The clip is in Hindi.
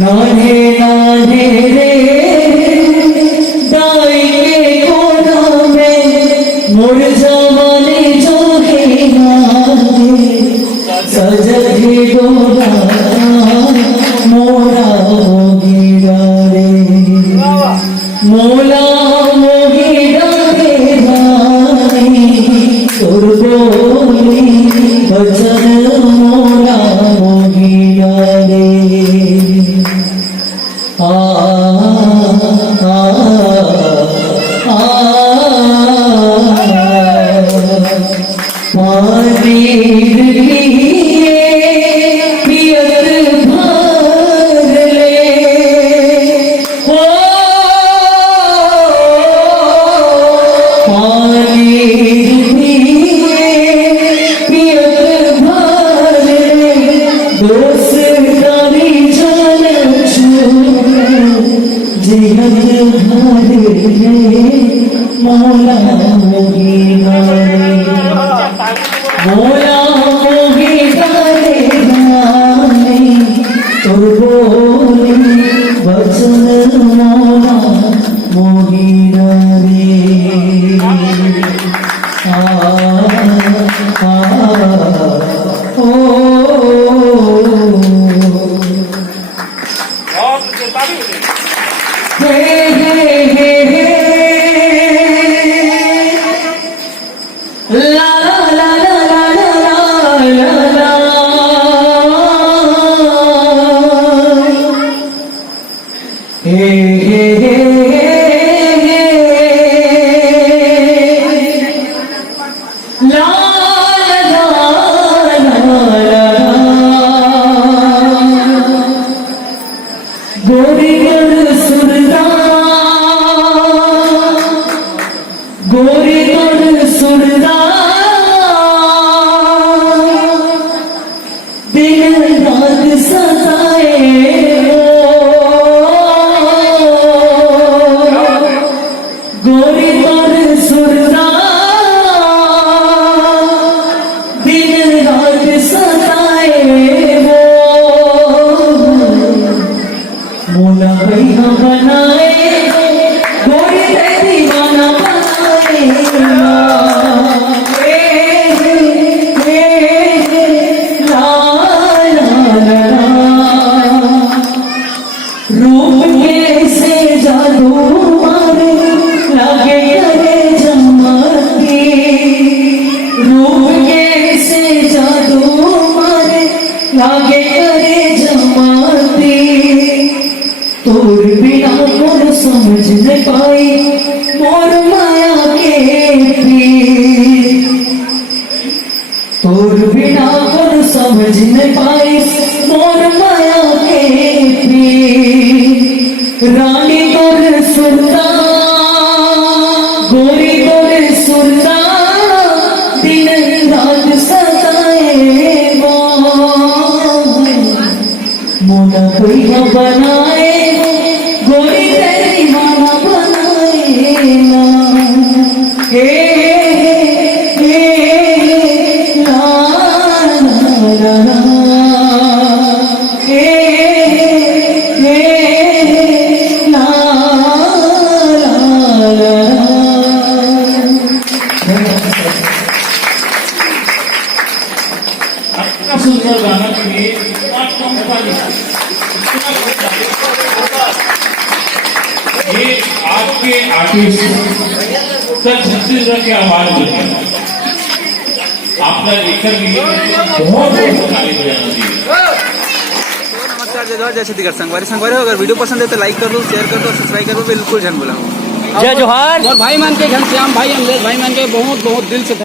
नाने नाने रे दाई के कोना में मुड़ जमाने जो है नाने सजगी गोरा मोरा मोगीरा रे मोला मोगीरा रे नाने तुरबोली भजन मोरा मोगीरा रे मोला मोगीरा रे मोला मोगीरा रे नाने तुरबोली भजन मोला मोगीरा रे La la la la la la la la hey hey hey la la la la गोरी गोर सुरदा गोरी गोर सुरदा दिन रात सताए गोरी गोर सुरदा दिन रात सताए मोला भैया बनाए गोरी रे दीवाना बनाए ला ला ला रूप कैसे जादू मारे लागे करे जमाती रूप कैसे जादू मारे लागे करे जमाती तोर बिना कौन समझ न पाई मोर माया के पीर तोर बिना कौन समझ न पाई मोर माया के पीर रानी तोर सुनता गोरी तोर सुनता दिन रात सताए मोला भैया बनाए गोरी रे दीवाना बनाए ना हे ला ला ला हे ला ला इतना सुंदर गाना के ये आपके आर्टिस्ट सर छत्तीसगढ़ की आवाज है आपका लेखक भी बहुत ताली बजाना चाहिए। नमस्कार जय जोहार जय छत्तीसगढ़ संगवारी हो। अगर वीडियो पसंद है तो लाइक कर दो, शेयर कर दो, सब्सक्राइब कर दो, बिल्कुल जन बोला जय जोहार। और भाई मान के घनश्याम भाई अमलेश भाई मान के बहुत बहुत दिल से